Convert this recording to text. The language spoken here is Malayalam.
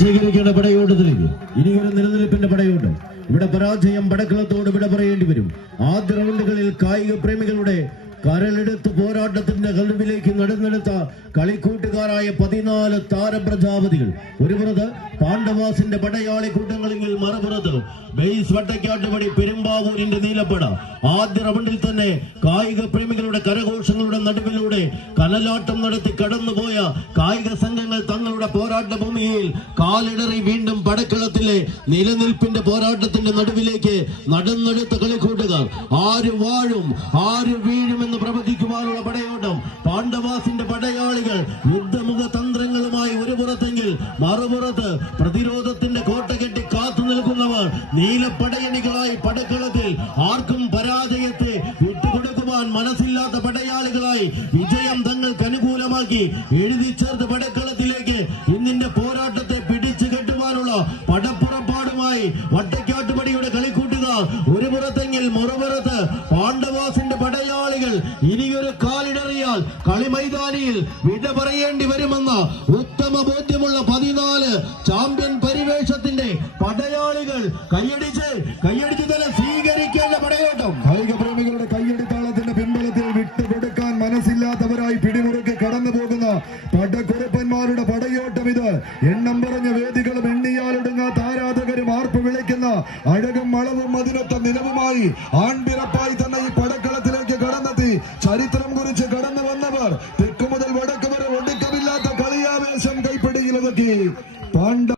സ്വീകരിക്കേണ്ട പടയോട്ടത്തിലേക്ക് ഇനിയൊരു നിലനിൽപ്പിന്റെ പടയോട്ടം. ഇവിടെ പരാജയം പടക്കളത്തോട് വിട പറയേണ്ടി വരും. ആദ്യ റൗണ്ടുകളിൽ കായിക പ്രേമികളുടെ കരലെടുത്ത് പോരാട്ടത്തിന്റെ കഴിവിലേക്ക് നടന്നെടുത്ത കളിക്കൂട്ടുകാരായ 14 താരപ്രജാപതികൾ. ഒരു പുറത്ത് പാണ്ഡവാസിന്റെ പടയാളി കൂട്ടങ്ങളെങ്കിൽ മറുപുറത്ത് ബെയ്സ് വട്ടക്കാട്ടുപടി പെരുമ്പാവൂരിന്റെ നീലപ്പട. ആദ്യ റൗണ്ടിൽ തന്നെ കായിക പ്രേമികളുടെ കരഘോഷങ്ങളുടെ നടുവിലൂടെ കനലാട്ടം നടത്തി കടന്നുപോയ കായിക സംഘങ്ങൾ തങ്ങളുടെ പോരാട്ട ഭൂമിയിൽ കാലിടറി വീണ്ടും പടക്കളത്തിലെ നിലനിൽപ്പിന്റെ പോരാട്ടത്തിന്റെ നടുവിലേക്ക് നടന്നെടുത്ത കളിക്കൂട്ടുകാർ. ആര് വാഴും ആര് വീഴുമെന്ന് പ്രവചിക്കുവാനുള്ള പടയോട്ടം. പാണ്ഡവാസിന്റെ പടയാളികൾ യുദ്ധമുഖ തന്ത്രങ്ങളുമായി ഒരു പുറത്തെങ്കിൽ മറുപുറത്ത് പ്രതിരോധത്തിന്റെ കോട്ട കെട്ടി കാത്തു നിൽക്കുന്നവർ നീലപ്പടയണികളായി പടക്കളത്തിൽ ആർക്കും പരാജയത്തെ വിട്ടുകൊടുക്കുവാൻ മനസ്സില്ലാത്ത പടയാളികളായി വിജയം തങ്ങൾക്ക് അനുകൂലമാക്കി എഴുതി ചേർത്ത് പടക്കളത്തിലേക്ക് ഇന്നിന്റെ പോരാട്ടത്തെ പിടിച്ചു കെട്ടുവാനുള്ള പടപ്പുറപ്പാടുമായി വട്ടക്കാട്ടുപടിയുടെ കളിക്കൂട്ടുകാർ ഒരു പുറത്തെങ്കിൽ മറുപുറത്ത് പാണ്ഡവാസിന്റെ പടയാളികൾ ഇനിയൊരു കാലിടറിയാൽ കളിമൈതാനിയിൽ വിട പറയേണ്ടി വരുമെന്ന ഉത്തമ ബോധ്യമുള്ള 14 ചാമ്പ്യൻ പരിവേഷത്തിന്റെ പടയാളികൾ കൈയടിച്ച് തന്നെ സ്വീകരിക്കേണ്ട പടയോട്ടം. കായിക പ്രേമികളുടെ കൈയടിത്താളത്തിന്റെ പിൻബലത്തിൽ വിട്ടുകൊടുക്കാൻ മനസ്സില്ലാത്തവരായി പിടിമുറുക്കി കടന്നു പോകുന്ന പടക്കുറുപ്പന്മാരുടെ പടയോട്ടം ഇത്. എണ്ണം പറഞ്ഞ വേദികളും എണ്ണിയാലൊടുങ്ങാത്ത ആരാധകരും ആർപ്പ് വിളിക്കുന്ന അഴകും അളവും അതിനൊത്ത നിലവുമായി ആൺപിറപ്പായി തന്നെ ഈ പടക്കളത്തിലേക്ക് കടന്നെത്തി ചരിത്രം കുറിച്ച് കടന്നു വന്നവർ തെക്കു മുതൽ വടക്ക് വരെ ഒടുക്കമില്ലാത്ത കളിയാവേശം കൈപ്പിടിയിലൊതുക്കി.